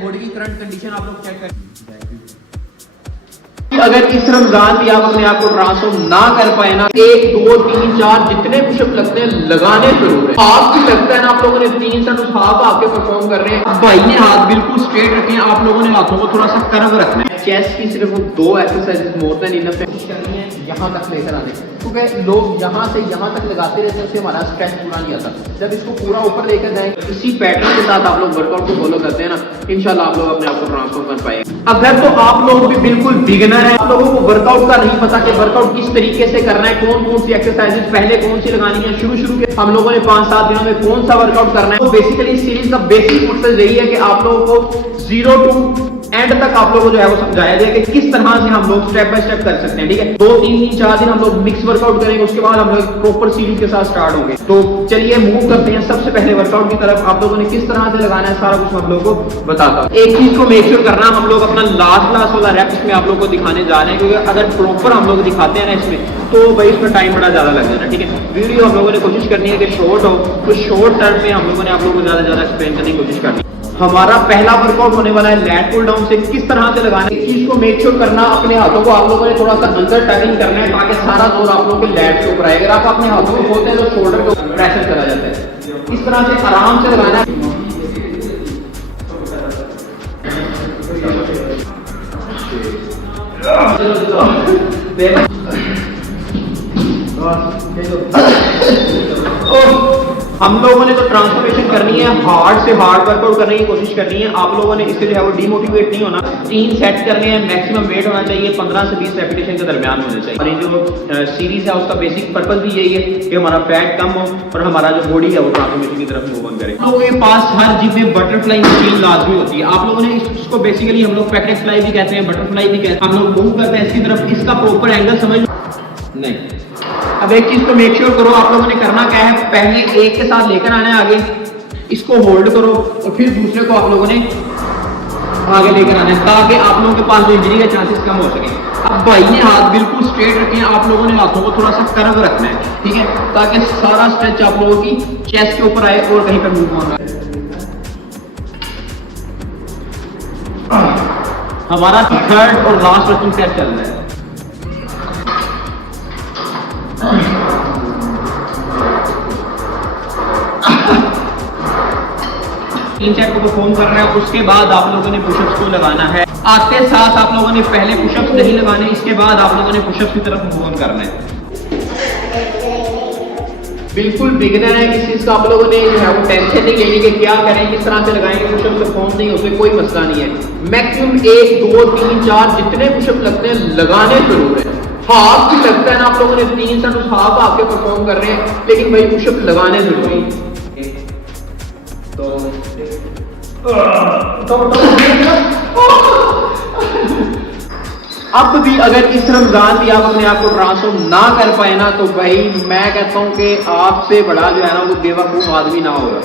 Body की current condition आप लोग चेक करें। अगर इस रमजान भी आप अपने आप को ट्रांसफॉर्म ना कर पाए ना, 1 2 3 4 जितने पुशअप लगते हैं लगाने जरूर है। हाथ भी लगता है ना, आप लोगों ने 3 सेट उस हाथ आपके परफॉर्म कर रहे हैं। भाई ने हाथ बिल्कुल स्ट्रेट रखे हैं, आप लोगों ने हाथों को थोड़ा सा कर्व रखना है। चेस्ट की सिर्फ 2 एक्सरसाइजेस मोर देन इनफ करनी है, यहाँ तक लेकर आने, क्योंकि लोग यहाँ से यहाँ तक लगाते रहते हैं, उससे हमारा स्ट्रेच पूरा नहीं आता। जब इसको पूरा ऊपर लेकर जाएंगे, इसी पैटर्न के साथ आप लोग वर्कआउट को फॉलो करते हैं ना, इंशाल्लाह आप लोग अपने आप को ट्रांसफॉर्म कर पाएंगे। अगर तो आप लोग भी बिल्कुल बिगिनर हैं, आप लोगों को वर्कआउट का नहीं पता कि वर्कआउट किस तरीके से करना है, कौन कौन सी एक्सरसाइजेस पहले कौन सी लगानी है, शुरू के हम लोगों ने 5-7 दिनों में कौन सा वर्कआउट करना है, तो बेसिकली इस सीरीज का बेसिक मकसद यही है कि आप लोगों को 0 टू एंड तक आप लोगों को जो है वो समझाया जाए कि किस तरह से हम लोग स्टेप बाय स्टेप कर सकते हैं। ठीक है, 2 3 दिन 4 दिन हम लोग मिक्स वर्कआउट करेंगे, उसके बाद हम लोग प्रॉपर सीरीज के साथ स्टार्ट होंगे। तो चलिए मूव करते हैं सबसे पहले वर्कआउट की तरफ। आप लोगों ने किस तरह से लगाना है सारा कुछ हम लोगों को बताता हूं। एक चीज को मेक श्योर करना, हम लोग अपना लास्ट क्लास वाला रैप इसमें आप लोगों को दिखाने जा रहे हैं, क्योंकि अगर प्रॉपर हम लोग दिखाते हैं ना इसमें, तो भाई इसमें टाइम बड़ा ज्यादा लग जाना। ठीक है, वीडियो हम लोगों ने कोशिश करनी है कि शॉर्ट हो, तो शॉर्ट टर्म में हम लोगों ने आप लोगों को ज्यादा एक्सप्लेन करने की कोशिश करनी है। हमारा पहला वर्कआउट होने वाला है लैट पुल डाउन से किस तरह से लगाना है। इस चीज को मेक श्योर करना, अपने हाथों को आप लोगों ने थोड़ा सा अंदर टर्निंग करना है, ताकि सारा जोर आप लोगों के लैट के ऊपर आए। अगर आप अपने हाथों को खोलते हैं तो शोल्डर के ऊपर प्रेशर चला जाता है। इस तरह से आराम से लगाना है। हम लोगों ने तो ट्रांसफॉर्मेशन करनी है, हार्ड से हार्ड वर्कआउट करने की कोशिश करनी है। आप लोगों ने इससे जो है वो डिमोटिवेट नहीं होना। 3 सेट करने हैं, मैक्सिमम वेट होना चाहिए 15 से 20 रेपिटेशन के दरमियान होना चाहिए। और ये जो सीरीज है उसका बेसिक पर्पस भी यही है कि हमारा फैट कम हो और हमारा जो बॉडी है वो ट्रांसफॉर्मेशन की तरफ मूव ऑन करे। हम लोगों के पास हर जिम में बटरफ्लाई मशीन लाजमी होती है। आप लोगों ने इसको बेसिकली हम लोग पैकेट फ्लाई भी कहते हैं, बटरफ्लाई भी कहते हैं। हम लोग मूव करते हैं इसकी तरफ, इसका प्रॉपर एंगल समझ नहीं। अब एक चीज को मेक श्योर करो, आप लोगों ने करना क्या है, पहले एक के साथ लेकर आना है आगे, इसको होल्ड करो और फिर दूसरे को आप लोगों ने आगे लेकर आना है, ताकि आप लोगों के पास इंजरी के चांसेस कम हो सके। अब भाई ने हाथ बिल्कुल स्ट्रेट रखे हैं, आप लोगों ने हाथों को थोड़ा सा कर्व रखना है, ठीक है, ताकि सारा स्ट्रेच आप लोगों की चेस्ट के ऊपर आए और कहीं पर मूव होना है। हमारा थर्ड और लास्ट वर्किंग सेट चल रहा है। 3 सेट को परफॉर्म कर रहे हैं, उसके बाद आप लोगों ने पुशअप्स को लगाना है। आते साथ आप लोगों ने पहले पुशअप्स नहीं लगाने, इसके बाद आप लोगों ने पुशअप्स की तरफ मूव ऑन करना है। बिल्कुल बिगिनर है, इस चीज का आप लोगों ने जो है वो टेंशन नहीं लेनी कि क्या करें, किस तरह से लगाएंगे, पुशअप्स परफॉर्म नहीं होते, कोई मसला नहीं है। मैक्सिमम 1 2 3 4 जितने पुशअप लगते हैं लगाने जरूर है। हाथ भी लगता है ना, आप लोगों ने 3 सेट उस हाथ आपके परफॉर्म कर रहे हैं, लेकिन भाई पुशअप लगाने जरूरी है। अब भी अगर इस रमजान भी आप अपने आप को ट्रांसफॉर्म ना कर पाए ना, तो भाई मैं कहता हूं कि आपसे बड़ा जो है ना वो बेवकूफ आदमी ना होगा।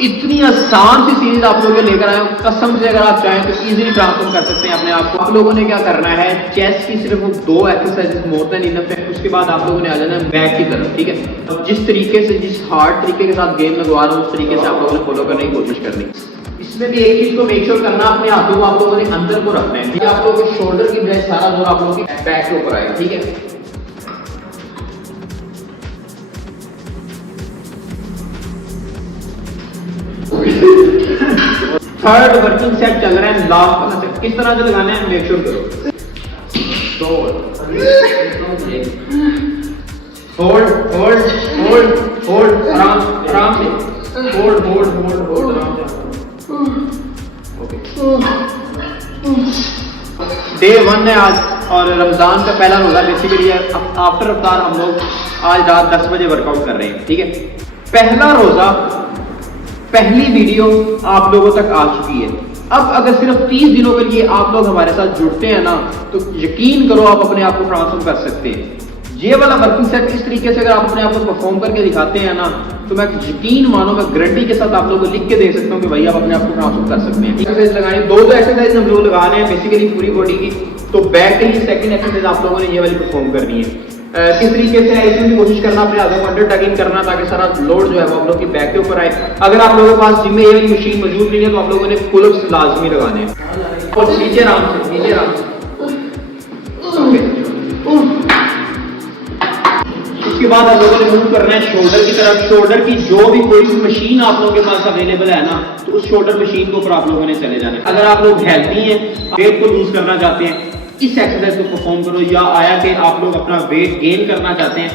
इतनी आसान सी सीरीज आप लोगों लेकर आए, कसम से अगर आप चाहें तो इजीली ट्रांसफॉर्म कर सकते हैं अपने आप को। आप लोगों ने क्या करना है, चेस्ट की सिर्फ 2 एक्सरसाइजेस मोर देन इनफ है, उसके बाद आप लोगों ने आ जाना है बैक की तरफ। ठीक है, अब जिस तरीके से, जिस हार्ड तरीके के साथ गेम लगवा रहा हूँ, उस तरीके से आप लोगों ने फॉलो करने की कोशिश करनी। इसमें भी एक चीज को मेक श्योर करना, अपने हाथों को आप लोगों ने अंदर को रखना है, आप लोगों के शोल्डर की बजाय सारा जोर आप लोगों की बैक के ऊपर आएगा। ठीक है, थर्ड वर्किंग सेट चल रहा है, लास्ट वाला सेट किस तरह से लगाना है मेक श्योर करो। होल्ड होल्ड होल्ड होल्ड, आराम आराम से होल्ड होल्ड होल्ड होल्ड, आराम से। ओके, डे 1 है आज और रमजान का पहला रोजा बेसिकली है। आफ्टर अफ्तार हम लोग आज रात 10 बजे वर्कआउट कर रहे हैं। ठीक है, पहला रोजा, पहली वीडियो आप लोगों तक आ चुकी है। अब अगर सिर्फ 30 दिनों के लिए आप लोग हमारे साथ जुड़ते हैं ना, तो यकीन करो आप अपने आप को ट्रांसफॉर्म कर सकते हैं। ये वाला वर्किंग सेट इस तरीके से अगर आप अपने आप को परफॉर्म करके दिखाते हैं ना, तो मैं यकीन मानो, मैं गारंटी के साथ आप लोगों को लिख के दे सकता हूँ कि भाई आप अपने आप को ट्रांसफॉर्म कर सकते हैं। एक्सरसाइज लगाएं, 2 एक्सरसाइज हम लोग लगा रहे हैं बेसिकली पूरी बॉडी की। तो बैक के लिए सेकंड एक्सरसाइज आप लोगों ने ये वाली परफॉर्म करनी है। किस तरीके से है इसमें भी कोशिश करना, अपने आगे अंडर टगिंग करना ताकि सारा लोड जो है वो आप लोग की बैक के ऊपर आए। अगर आप लोगों के पास जिम में ये मशीन मौजूद नहीं है तो आप लोगों ने पुलअप्स लाजमी लगाने हैं। और नीचे आराम से, नीचे आराम से। उसके बाद आप लोगों ने मूव करना है शोल्डर की तरफ। शोल्डर की जो भी कोई भी मशीन आप लोगों के पास अवेलेबल है ना, तो उस शोल्डर मशीन के ऊपर आप लोगों ने चले जाना है। अगर आप लोग हेल्थी हैं, वेट को लूज करना चाहते हैं, इस एक्सरसाइज को परफॉर्म करो। या आया कि आप लोग अपना वेट गेन करना चाहते हैं,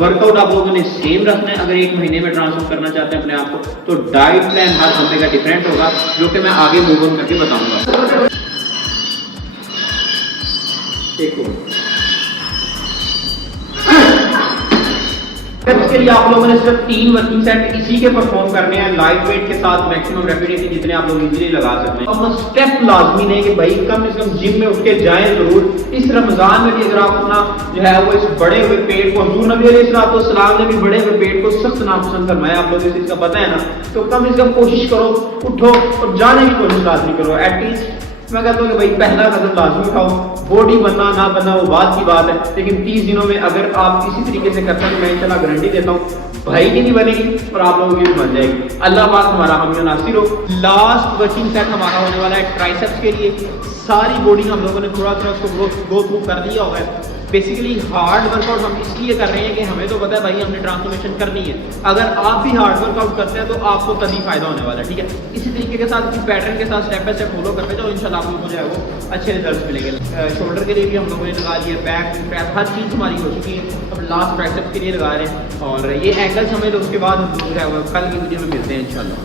वर्कआउट आप लोगों ने सेम रखना है। अगर 1 महीने में ट्रांसफॉर्म करना चाहते हैं अपने आप को, तो डाइट प्लान हर बंदे का डिफरेंट होगा, जो कि मैं आगे मूव ऑन करके बताऊंगा। एक और इसके लिए आप लोगों ने सिर्फ 3 वर्किंग सेट इसी के परफॉर्म करने हैं, लाइट वेट के साथ, मैक्सिमम रेपिडेशन जितने आप लोग इजीली लगा सकते हैं। अपना स्टेप लाजमी नहीं कि भाई कम से कम जिम में उठ के जाएं जरूर। इस रमजान में भी अगर आप अपना जो है वो इस बड़े हुए पेट को, हुजूर नबी अलैहिस्सलाम ने भी बड़े हुए पेट को सख्त नापसंद फरमाया, आप लोग इस चीज का पता है ना, तो कम से कम कोशिश करो, उठो और जाने की कोशिश लाजमी करो। एटलीस्ट मैं कहता हूँ कि भाई पहला कदम लाजमी उठाओ। बॉडी बनना ना बनना वो बात की बात है, लेकिन 30 दिनों में अगर आप इसी तरीके से करते हैं तो मैं इंशाल्लाह गारंटी देता हूँ भाई की नहीं बनेगी और आप लोगों की भी बन जाएगी। अल्लाह पाक हमारा हामी नासिर हो। लास्ट वर्किंग सेट हमारा होने वाला है ट्राइसेप्स के लिए। सारी बॉडी हम लोगों ने थोड़ा थोड़ा उसको गो थ्रू कर दिया होगा है। बेसिकली हार्ड वर्कआउट हम इसलिए कर रहे हैं कि हमें तो पता है भाई हमने ट्रांसफॉर्मेशन करनी है। अगर आप भी हार्ड वर्कआउट करते हैं तो आपको तभी फायदा होने वाला है, ठीक है। इसी तरीके के साथ, इसी पैटर्न के साथ स्टेप बाय स्टेप फॉलो करते जाओ, इंशाल्लाह आप लोगों को जो है वो अच्छे रिजल्ट्स मिलेंगे। शोल्डर के लिए भी हम लोगों ने लगा लिया, बैक ट्रैप हर चीज़ हमारी हो चुकी है। अब लास्ट ट्राइसेप्स के लिए लगा रहे हैं और ये एंगल समझ लो, उसके बाद हम जो है वो कल की वीडियो में मिलते हैं इंशाल्लाह।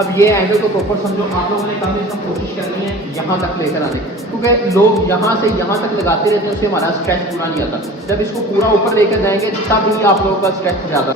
अब ये एंगल को प्रॉपर समझो, आप लोगों ने कम से कम कोशिश करनी है यहाँ तक लेकर आने, क्योंकि लोग यहाँ से यहाँ तक लगाते रहते हैं, उससे हमारा स्ट्रेच पूरा नहीं आता। जब इसको पूरा ऊपर लेकर जाएंगे तब ही आप लोगों का स्ट्रेच ज़्यादा